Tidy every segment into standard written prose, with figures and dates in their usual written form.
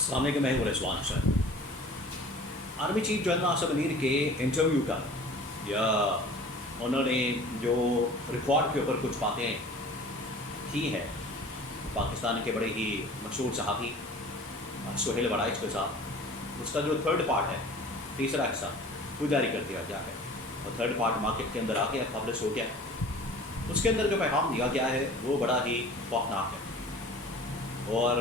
السلام علیکم، میں ہوں Rizwan Hussain. Army chief general Asif Munir کے انٹرویو کا یا انہوں نے جو ریکارڈ کے اوپر کچھ باتیں کی ہیں پاکستان کے بڑے ہی مشہور صحافی سہیل وڑائچ کے ساتھ، اس کا جو تھرڈ پارٹ ہے، تیسرا حصہ وہ جاری کر دیا گیا ہے اور تھرڈ پارٹ مارکیٹ کے اندر آ گیا، پبلش ہو گیا۔ اس کے اندر جو پیغام دیا گیا ہے وہ بڑا ہی خوفناک ہے اور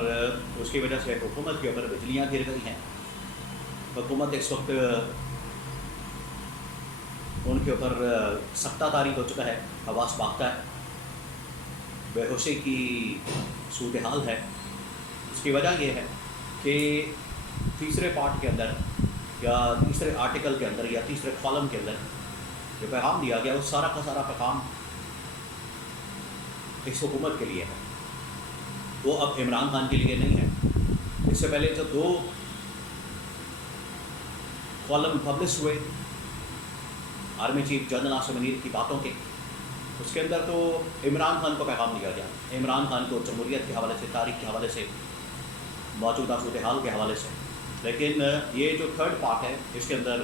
اس کی وجہ سے حکومت کے اوپر بجلیاں گر گئی ہیں۔ حکومت اس وقت ان کے اوپر سختہ طاری ہو چکا ہے، حواس باختہ ہے، بے ہوشی کی صورتحال ہے۔ اس کی وجہ یہ ہے کہ تیسرے پارٹ کے اندر یا تیسرے آرٹیکل کے اندر یا تیسرے کالم کے اندر جو پیغام دیا گیا وہ سارا کا سارا پیغام اس حکومت کے لیے ہے، وہ اب عمران خان کے لیے نہیں ہے۔ اس سے پہلے جو دو کالم پبلش ہوئے army chief general Asif Munir کی باتوں کے، اس کے اندر تو عمران خان کو پیغام دیا گیا، عمران خان کو جمہوریت کے حوالے سے، تاریخ کے حوالے سے، موجودہ صورتحال کے حوالے سے۔ لیکن یہ جو تھرڈ پارٹ ہے اس کے اندر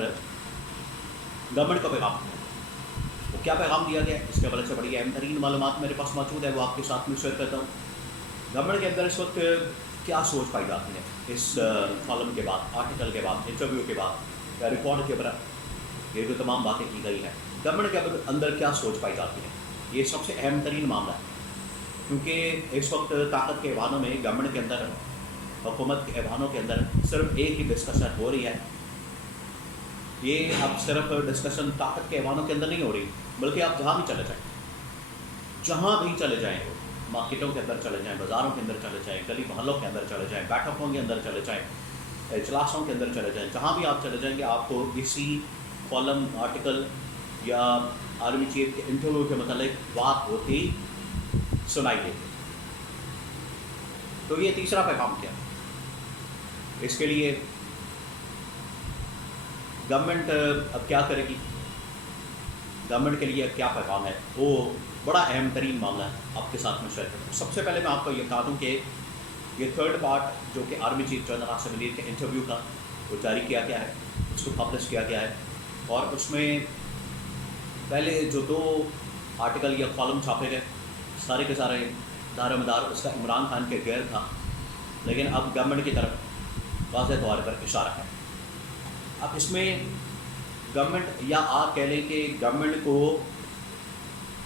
گورنمنٹ کا پیغام دیا گیا۔ وہ کیا پیغام دیا گیا اس کے حوالے سے بڑی اہم ترین معلومات میرے پاس موجود ہے، وہ آپ کے ساتھ میں شیئر کرتا ہوں۔ گورنمنٹ کے اندر اس وقت کیا سوچ پائی جاتی ہے اس کالم کے بعد، آرٹیکل کے بعد، انٹرویو کے بعد یا ریکارڈ کے اوپر یہ جو تمام باتیں کی گئی ہیں، گورنمنٹ کے اندر کیا سوچ پائی جاتی ہے؟ یہ سب سے اہم ترین معاملہ ہے، کیونکہ اس وقت طاقت کے ایوانوں میں گورنمنٹ کے اندر، حکومت کے ایوانوں کے اندر صرف ایک ہی ڈسکشن ہو رہی ہے۔ یہ اب صرف ڈسکشن طاقت کے ایوانوں کے اندر نہیں ہو رہی، بلکہ آپ جہاں بھی چلے جائیں، جہاں بھی چلے جائیں، مارکیٹوں کے اندر چلے جائیں، بازاروں کے اندر چلے جائیں، گلی محلوں کے اندر چلے جائیں، بیٹھکوں کے اندر چلے جائیں، اجلاسوں کے اندر چلے جائیں، جہاں بھی آپ چلے جائیں گے آپ کو اسی کالم، آرٹیکل یا آرمی چیف کے انٹرویو کے متعلق بات ہوتی سنائی دیتی۔ تو یہ تیسرا پیغام کیا ہے؟ اس کے لیے گورنمنٹ اب کیا کرے گی؟ گورنمنٹ کے لیے اب کیا پیغام ہے؟ وہ بڑا اہم ترین معاملہ ہے، آپ کے ساتھ میں شیئر کرتا ہوں۔ سب سے پہلے میں آپ کو یہ بتا دوں کہ یہ تھرڈ پارٹ جو کہ army chief general Asif Munir کے انٹرویو کا وہ جاری کیا گیا ہے، اس کو پبلش کیا گیا ہے، اور اس میں پہلے جو دو آرٹیکل یا کالم چھاپے گئے سارے کے سارے دار و مدار اس کا عمران خان کے غیر تھا، لیکن اب گورنمنٹ کی طرف واضح طور پر اشارہ ہے۔ اب اس میں گورنمنٹ یا آپ کہہ لیں کہ گورنمنٹ کو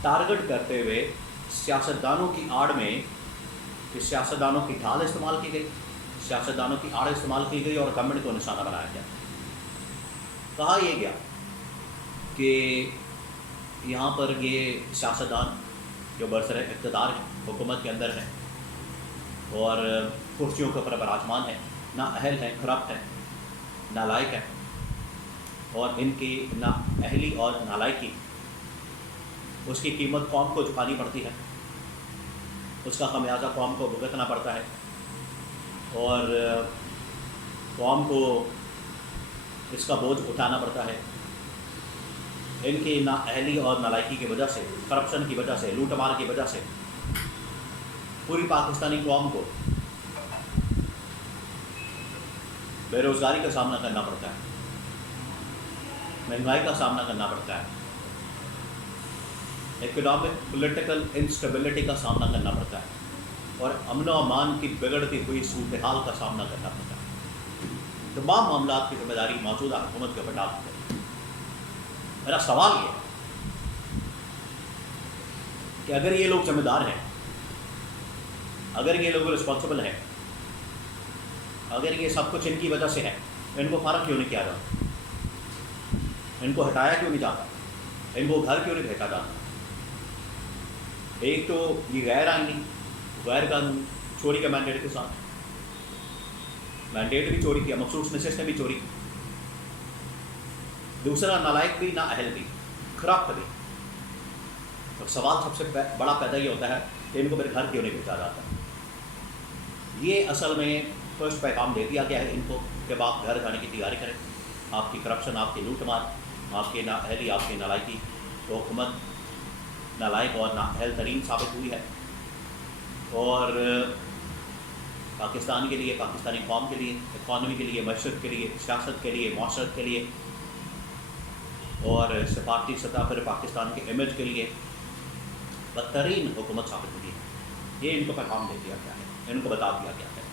ٹارگٹ کرتے ہوئے سیاستدانوں کی آڑ میں کہ سیاستدانوں کی ڈھال استعمال کی گئی، سیاستدانوں کی آڑ استعمال کی گئی اور گورنمنٹ کو نشانہ بنایا گیا۔ کہا یہ گیا کہ یہاں پر یہ سیاستدان جو برسر اقتدار ہیں، حکومت کے اندر ہیں اور کرسیوں کے اوپر براجمان ہیں، نااہل ہیں، کرپٹ ہیں، نالائق ہیں، اور ان کی نااہلی اور نالائقی اس کی قیمت قوم کو چکانی پڑتی ہے، اس کا خمیازہ قوم کو بھگتنا پڑتا ہے، اور قوم کو اس کا بوجھ اٹھانا پڑتا ہے۔ ان کی نااہلی اور نالائقی کی وجہ سے، کرپشن کی وجہ سے، لوٹ مار کی وجہ سے پوری پاکستانی قوم کو بے روزگاری کا سامنا کرنا پڑتا ہے، مہنگائی کا سامنا کرنا پڑتا ہے، اکنامک پولیٹیکل انسٹیبلٹی کا سامنا کرنا پڑتا ہے، اور امن و امان کی بگڑتی ہوئی صورتحال کا سامنا کرنا پڑتا ہے۔ تمام معاملات کی ذمہ داری موجودہ حکومت کے اوپر ڈال دی ہے۔ میرا سوال یہ ہے کہ اگر یہ لوگ ذمہ دار ہیں، اگر یہ لوگ رسپانسبل ہیں، اگر یہ سب کچھ ان کی وجہ سے ہے، ان کو فارغ کیوں نہیں کیا جاتا؟ ان کو ہٹایا کیوں نہیں جاتا؟ ان کو گھر کیوں نہیں بھیجا جاتا؟ ایک تو یہ غیر آئینی، غیر قانونی چوری کا مینڈیٹ کے ساتھ، مینڈیٹ بھی چوری کیا، مخصوص نشست نے بھی چوری کی، دوسرا نالائق بھی، نااہل بھی، کرپٹ بھی۔ اور سوال سب سے بڑا پیدا یہ ہوتا ہے کہ ان کو میرے گھر کیوں نہیں بھیجا جاتا؟ یہ اصل میں فرسٹ پیغام دے دیا گیا ہے ان کو کہ آپ گھر جانے کی تیاری کریں۔ آپ کی کرپشن، آپ کی لوٹ مار، آپ کی نااہلی، آپ کی نالائقی، تو حکومت نالائق اور نااہل ترین ثابت ہوئی ہے، اور پاکستان کے لیے، پاکستانی قوم کے لیے، اکانومی کے لیے، معیشت کے لیے، سیاست کے لیے، معاشرت کے لیے اور سفارتی سطح پر پاکستان کے امیج کے لیے بدترین حکومت ثابت ہوئی ہے۔ یہ ان کو پیغام دے دیا گیا ہے، ان کو بتا دیا گیا ہے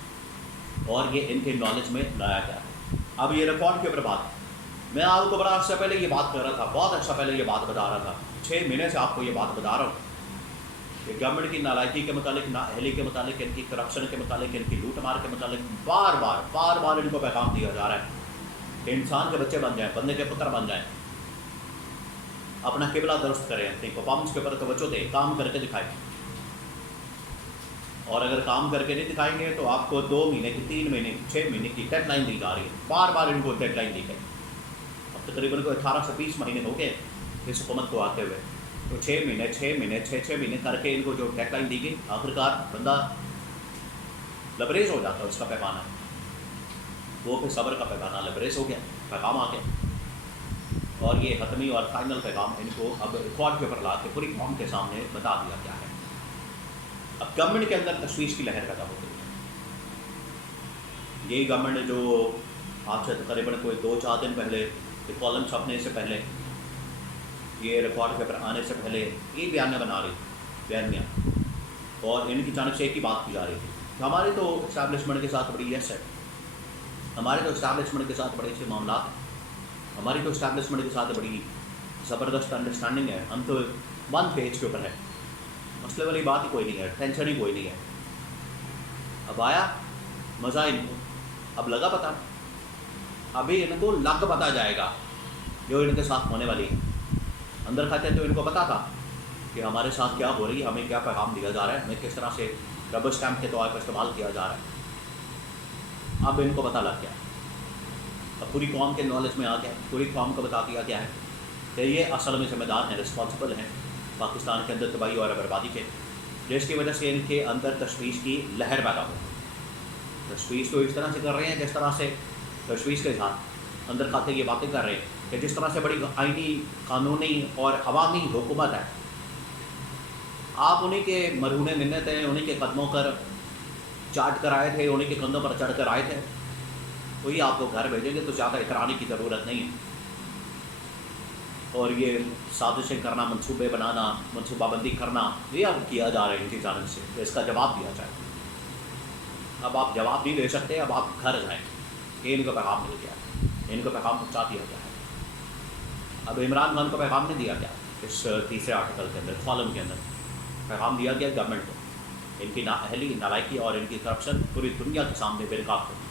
اور یہ ان کے نالج میں لایا گیا ہے۔ اب یہ ریفارم کے اوپر بات، میں آپ کو بڑا عرصہ پہلے یہ بات کر رہا تھا، بہت عرصہ پہلے یہ بات بتا رہا تھا، 6 مہینے سے آپ کو یہ بات بتا رہا ہوں کہ گورنمنٹ کی نالائکی کے متعلق، نااہلی کے متعلق، ان کی کرپشن کے متعلق، ان کی لوٹ مار کے متعلق بار بار ان کو پیغام دیا جا رہا ہے کہ انسان کے بچے بن جائیں، بندے کے پتر بن جائیں، اپنا قبلہ درست کریں، اپنی پرفارمنس کے اوپر توجہ دیں، کام کر کے دکھائیں، اور اگر کام کر کے نہیں دکھائیں گے تو آپ کو 2 مہینے کی، 3 مہینے کی، 6 مہینے کی ڈیڈ لائن دی جا رہی ہے۔ بار ان کو ڈیڈ لائن دی گئی، اب تقریباً کوئی 18 سے 20 مہینے ہو گئے اس حکومت کو آتے ہوئے، تو 6 مہینے کر کے ان کو جو ڈیڈ لائن دی گئی، آخرکار بندہ لبریز ہو جاتا ہے، اس کا پیمانہ وہ پھر صبر کا پیمانہ لبریز ہو گیا، پیغام آ گیا، اور یہ حتمی اور فائنل پیغام ان کو اب ریکارڈ کے اوپر لا کے پوری قوم کے سامنے بتا دیا گیا ہے۔ اب گورنمنٹ کے اندر تشویش کی لہر پیدا ہو گئی ہے۔ یہی گورنمنٹ جو آج سے تقریباً کوئی 2-4 دن پہلے یہ کالم چھپنے سے پہلے، یہ ریکارڈ کے اوپر آنے سے پہلے یہ بیانیہ بنا رہی بیانیہ، اور ان کی جانب سے ایک ہی بات کی جا رہی تھی کہ ہماری تو اسٹیبلشمنٹ کے ساتھ بڑی یس ہے، ہمارے تو اسٹیبلشمنٹ کے ساتھ بڑے اچھے معاملات ہیں، ہماری تو اسٹیبلشمنٹ کے ساتھ بڑی زبردست انڈرسٹینڈنگ ہے، ہم تو 1 پیج کے اوپر ہے، مسئلے والی بات ہی کوئی نہیں ہے، ٹینشن ہی کوئی نہیں ہے۔ اب آیا مزہ ان کو، اب لگا پتہ، ابھی ان کو لگ پتہ جائے گا جو ان کے ساتھ ہونے والی ہے۔ اندر کھاتے تو ان کو پتہ تھا کہ ہمارے ساتھ کیا ہو رہی ہے، ہمیں کیا پیغام دیا جا رہا ہے، ہمیں کس طرح سے ربر اسٹیمپ کے طور پر استعمال کیا جا رہا ہے۔ اب ان کو پتہ لگ گیا، اب پوری قوم کے نالج میں آ گیا، پوری قوم کو بتا دیا گیا ہے کہ یہ اصل میں ذمہ دار ہیں، رسپانسبل ہیں پاکستان کے اندر تباہی اور بربادی کے، جس کی وجہ سے ان کے اندر تشویش کی لہر پیدا ہو۔ تشویش تو اس طرح سے کر رہے ہیں جس طرح سے تشویش کے ساتھ اندر کھاتے یہ باتیں کر رہے ہیں کہ جس طرح سے بڑی آئینی، قانونی اور عوامی حکومت ہے، آپ انہی کے مرہون منت ہیں، انہی کے قدموں پر چاٹ کر آئے تھے، انہی کے کندھوں پر چڑھ کر آئے تھے، وہی آپ کو گھر بھیجیں گے، تو زیادہ اترانے کی ضرورت نہیں ہے۔ اور یہ سازشیں کرنا، منصوبے بنانا، منصوبہ بندی کرنا، یہ اب کیا جا رہا ہے ان کی جانب سے، تو اس کا جواب دیا جائے۔ اب آپ جواب نہیں دے سکتے، اب آپ گھر جائیں، یہ ان کو پیغام مل گیا ہے، ان کو پیغام پہنچا دیا گیا ہے۔ اب عمران خان کو پیغام نہیں دیا گیا، اس تیسرے آرٹیکل کے اندر، کالم کے اندر پیغام دیا گیا گورنمنٹ کو، ان کی نااہلی، نالائکی اور ان کی کرپشن پوری دنیا کے سامنے بے نقاب کر دی۔